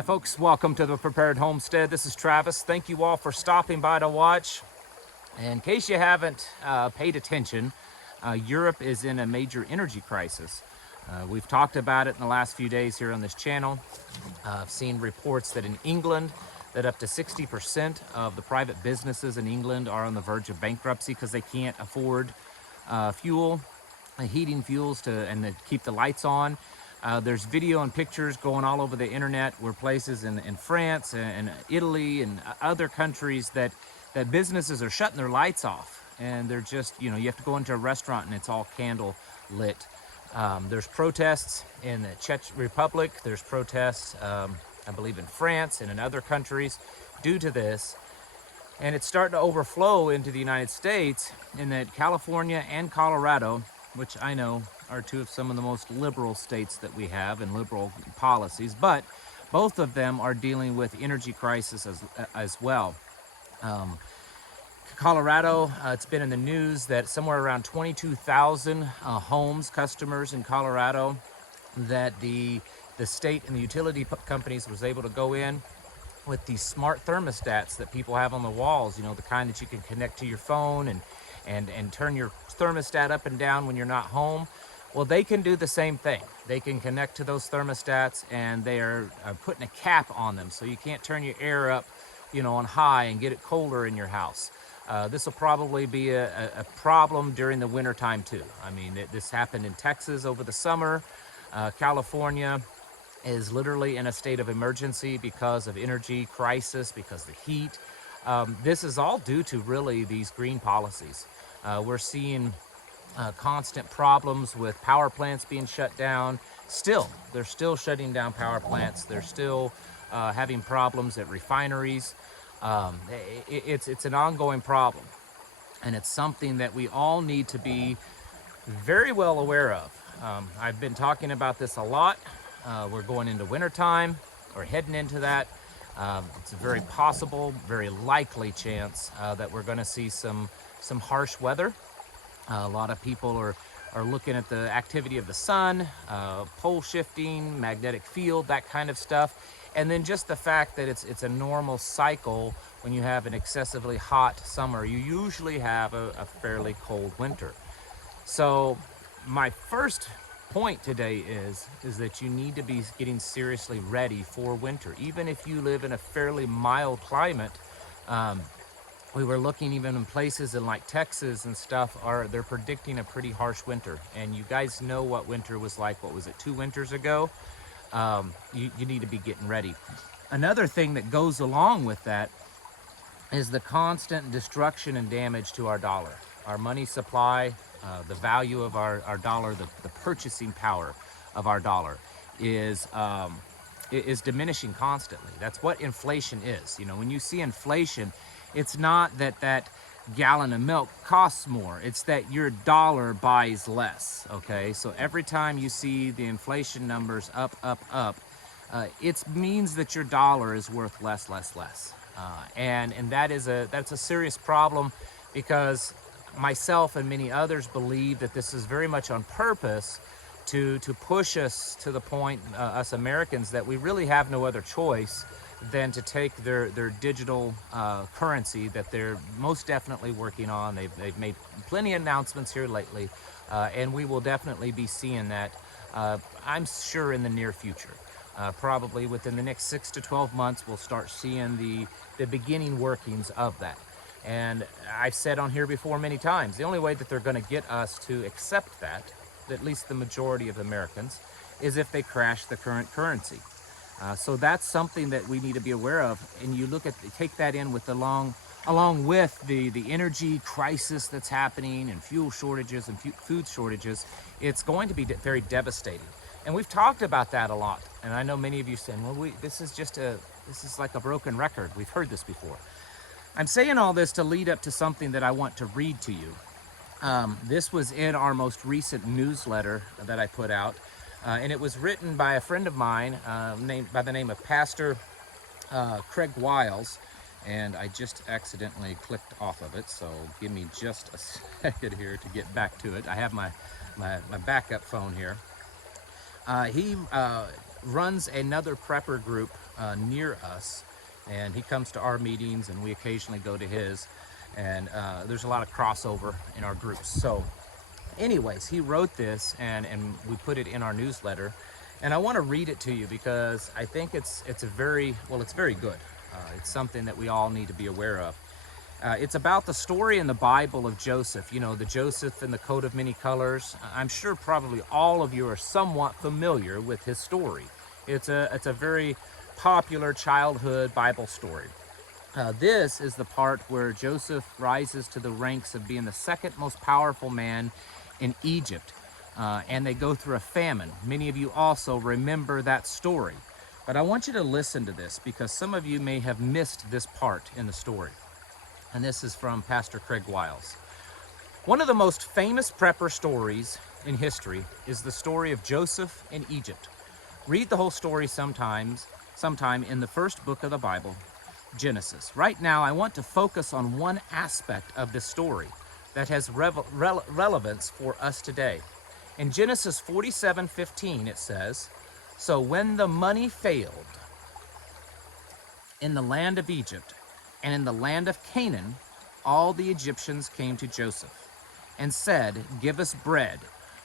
Hi folks, welcome to the Prepared Homestead. This is Travis. Thank you all for stopping by to watch. In case you haven't paid attention, Europe is in a major energy crisis. We've talked about it in the last few days here on this channel. I've seen reports that in England, that up to 60% of the private businesses in England are on the verge of bankruptcy because they can't afford heating fuels to keep the lights on. There's video and pictures going all over the internet where places in France and Italy and other countries that businesses are shutting their lights off, and they're just, you have to go into a restaurant and it's all candle lit. There's protests in the Czech Republic. There's protests, I believe, in France and in other countries due to this. And it's starting to overflow into the United States, in that California and Colorado, which I know are two of some of the most liberal states that we have and liberal policies, but both of them are dealing with energy crisis as well. Colorado, it's been in the news that somewhere around 22,000 homes, customers in Colorado, that the state and the utility companies was able to go in with these smart thermostats that people have on the walls, the kind that you can connect to your phone and turn your thermostat up and down when you're not home. Well, they can do the same thing. They can connect to those thermostats, and they are putting a cap on them, so you can't turn your air up, on high and get it colder in your house. This will probably be a problem during the winter time too. I mean, this happened in Texas over the summer. California is literally in a state of emergency because of energy crisis, because of the heat. This is all due to really these green policies. We're seeing constant problems with power plants being shut down. They're still shutting down power plants. They're still having problems at refineries. It's an ongoing problem, and it's something that we all need to be very well aware of. I've been talking about this a lot. We're going into wintertime, or heading into that. It's a very possible, very likely chance that we're going to see some harsh weather. A lot of people are looking at the activity of the sun, pole shifting, magnetic field, that kind of stuff. And then just the fact that it's a normal cycle. When you have an excessively hot summer, you usually have a fairly cold winter. So my first point today is that you need to be getting seriously ready for winter. Even if you live in a fairly mild climate, we were looking even in places in like Texas and stuff, they're predicting a pretty harsh winter. And you guys know what winter was like. What was it, 2 winters ago? You need to be getting ready. Another thing that goes along with that is the constant destruction and damage to our dollar, our money supply, the value of our dollar, the purchasing power of our dollar is diminishing constantly. That's what inflation is. When you see inflation, it's not that gallon of milk costs more. It's that your dollar buys less, okay? So every time you see the inflation numbers up, it means that your dollar is worth less. And that's a serious problem, because myself and many others believe that this is very much on purpose to push us to the point, us Americans, that we really have no other choice than to take their digital currency that they're most definitely working on. They've made plenty of announcements here lately, and we will definitely be seeing that, I'm sure, in the near future. Probably within the next 6 to 12 months, we'll start seeing the beginning workings of that. And I've said on here before many times, the only way that they're going to get us to accept that, at least the majority of Americans, is if they crash the current currency. So that's something that we need to be aware of. And you take that in with along with the energy crisis that's happening, and fuel shortages and food shortages. It's going to be very devastating. And we've talked about that a lot. And I know many of you saying, well, this is like a broken record. We've heard this before. I'm saying all this to lead up to something that I want to read to you. This was in our most recent newsletter that I put out. And it was written by a friend of mine by the name of Pastor Craig Wiles. And I just accidentally clicked off of it, so give me just a second here to get back to it. I have my backup phone here. He runs another prepper group near us, and he comes to our meetings, and we occasionally go to his, and there's a lot of crossover in our groups. So anyways, he wrote this, and we put it in our newsletter, and I want to read it to you because I think it's very good. It's something that we all need to be aware of. It's about the story in the Bible of Joseph, you know, the Joseph in the coat of many colors. I'm sure probably all of you are somewhat familiar with his story. It's a very popular childhood Bible story. This is the part where Joseph rises to the ranks of being the second most powerful man in Egypt, and they go through a famine. Many of you also remember that story, but I want you to listen to this because some of you may have missed this part in the story. And this is from Pastor Craig Wiles. One of the most famous prepper stories in history is the story of Joseph in Egypt. Read the whole story sometime in the first book of the Bible, Genesis. Right now, I want to focus on one aspect of this story that has relevance for us today. In Genesis 47:15, it says, "So when the money failed in the land of Egypt and in the land of Canaan, all the Egyptians came to Joseph and said, 'Give us bread,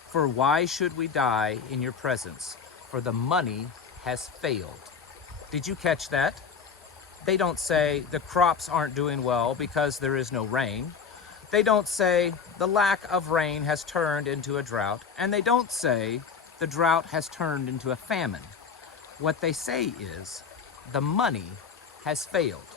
for why should we die in your presence? For the money has failed.'" Did you catch that? They don't say the crops aren't doing well because there is no rain. They don't say the lack of rain has turned into a drought. And they don't say the drought has turned into a famine. What they say is the money has failed.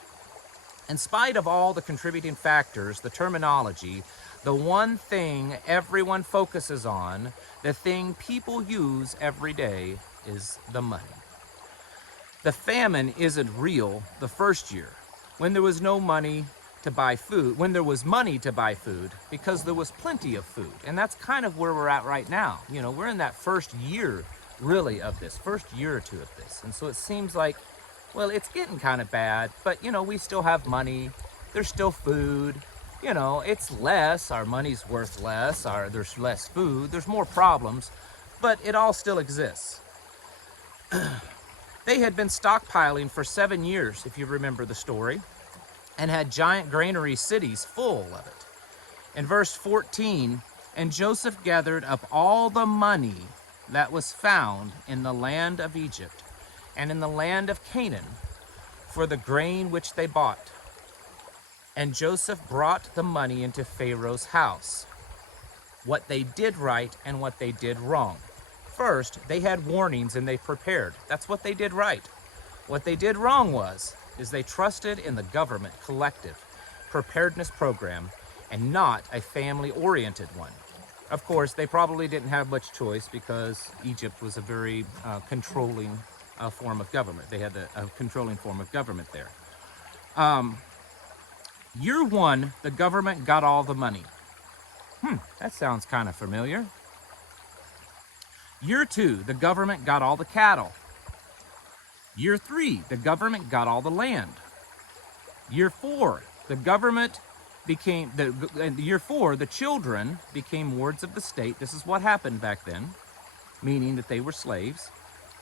In spite of all the contributing factors, the terminology, the one thing everyone focuses on, the thing people use every day is the money. The famine isn't real the first year, when there was no money to buy food, when there was money to buy food, because there was plenty of food. And that's kind of where we're at right now. You know, we're in that first year, really, of this, first year or two of this. And so it seems like, well, it's getting kind of bad, but, you know, we still have money. There's still food. You know, it's less. Our money's worth less. There's less food. There's more problems, but it all still exists. They had been stockpiling for 7 years, if you remember the story, and had giant granary cities full of it. In verse 14, "And Joseph gathered up all the money that was found in the land of Egypt and in the land of Canaan for the grain which they bought. And Joseph brought the money into Pharaoh's house." What they did right and what they did wrong. First, they had warnings and they prepared. That's what they did right. What they did wrong is they trusted in the government collective preparedness program and not a family-oriented one. Of course, they probably didn't have much choice because Egypt was a very controlling form of government. They had a controlling form of government there. Year one, the government got all the money. That sounds kind of familiar. Year two, the government got all the cattle. Year three, the government got all the land. Year four, the children became wards of the state. This is what happened back then, meaning that they were slaves.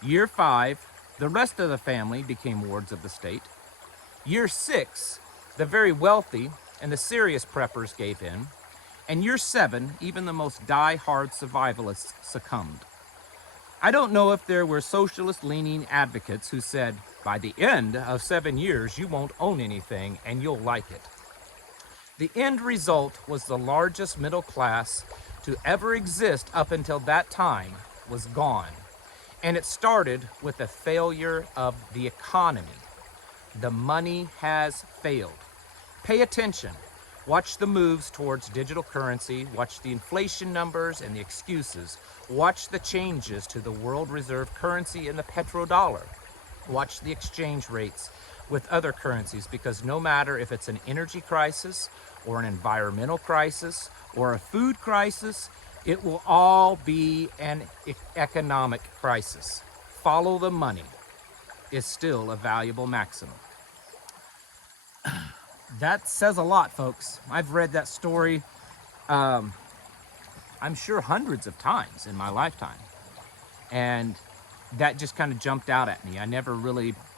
Year five, the rest of the family became wards of the state. Year six, the very wealthy and the serious preppers gave in. And year seven, even the most die-hard survivalists succumbed. I don't know if there were socialist-leaning advocates who said, by the end of 7 years, you won't own anything and you'll like it. The end result was the largest middle class to ever exist up until that time was gone. And it started with a failure of the economy. The money has failed. Pay attention. Watch the moves towards digital currency. Watch the inflation numbers and the excuses. Watch the changes to the world reserve currency and the petrodollar. Watch the exchange rates with other currencies, because no matter if it's an energy crisis or an environmental crisis or a food crisis, it will all be an economic crisis. Follow the money is still a valuable maxim. That says a lot, folks. I've read that story, I'm sure hundreds of times in my lifetime. And that just kind of jumped out at me. It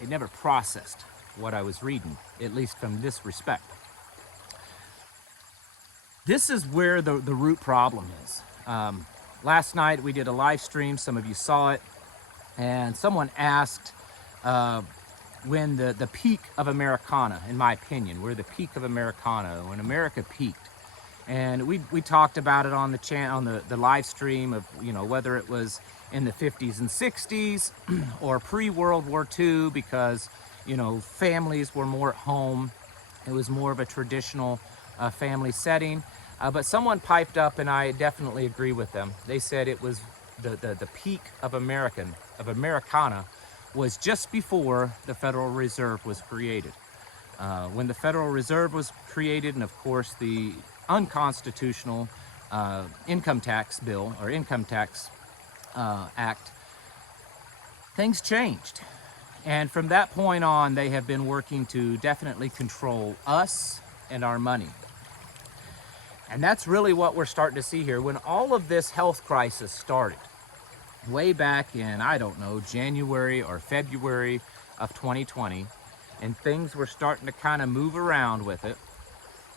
never processed what I was reading, at least from this respect. This is where the root problem is. Last night we did a live stream, some of you saw it, and someone asked when the peak of Americana, in my opinion, we're the peak of Americana, when America peaked. And we talked about it on the channel, on the live stream of, you know, whether it was in the 50s and 60s or pre-World War II, because, you know, families were more at home. It was more of a traditional family setting. But someone piped up, and I definitely agree with them. They said it was the peak of Americana was just before the Federal Reserve was created. When the Federal Reserve was created, and of course the unconstitutional income tax bill or income tax act, things changed. And from that point on, they have been working to definitely control us and our money. And that's really what we're starting to see here. When all of this health crisis started, way back in, I don't know, January or February of 2020, and things were starting to kind of move around with it,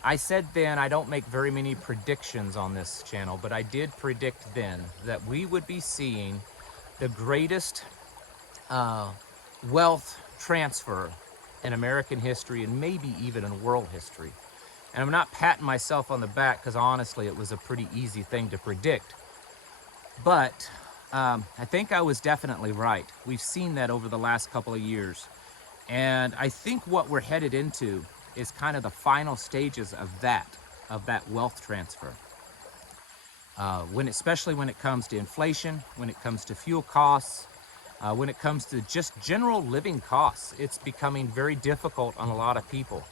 I said then, I don't make very many predictions on this channel, but I did predict then that we would be seeing the greatest wealth transfer in American history, and maybe even in world history. And I'm not patting myself on the back, because honestly it was a pretty easy thing to predict. But I think I was definitely right. We've seen that over the last couple of years. And I think what we're headed into is kind of the final stages of that wealth transfer. Especially when it comes to inflation, when it comes to fuel costs, when it comes to just general living costs, it's becoming very difficult on a lot of people.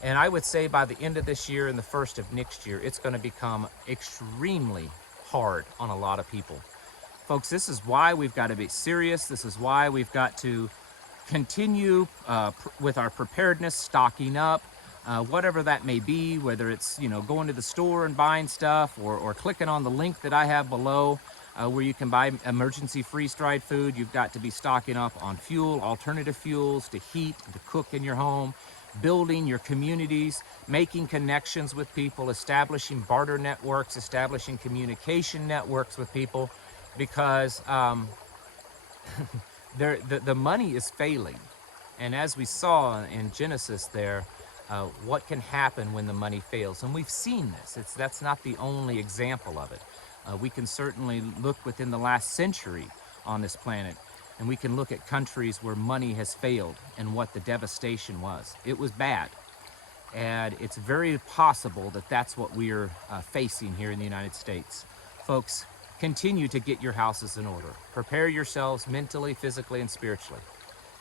And I would say by the end of this year and the first of next year, it's going to become extremely hard on a lot of people. Folks, this is why we've got to be serious. This is why we've got to continue with our preparedness, stocking up, whatever that may be, whether it's, you know, going to the store and buying stuff, or clicking on the link that I have below where you can buy emergency freeze-dried food. You've got to be stocking up on fuel, alternative fuels to heat, to cook in your home, building your communities, making connections with people, establishing barter networks, establishing communication networks with people, because the money is failing. And as we saw in Genesis there, what can happen when the money fails. And we've seen this. That's not the only example of it. We can certainly look within the last century on this planet, and we can look at countries where money has failed and what the devastation was. It was bad. And it's very possible that that's what we're facing here in the United States. Folks, continue to get your houses in order. Prepare yourselves mentally, physically, and spiritually.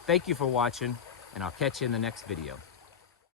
Thank you for watching, and I'll catch you in the next video.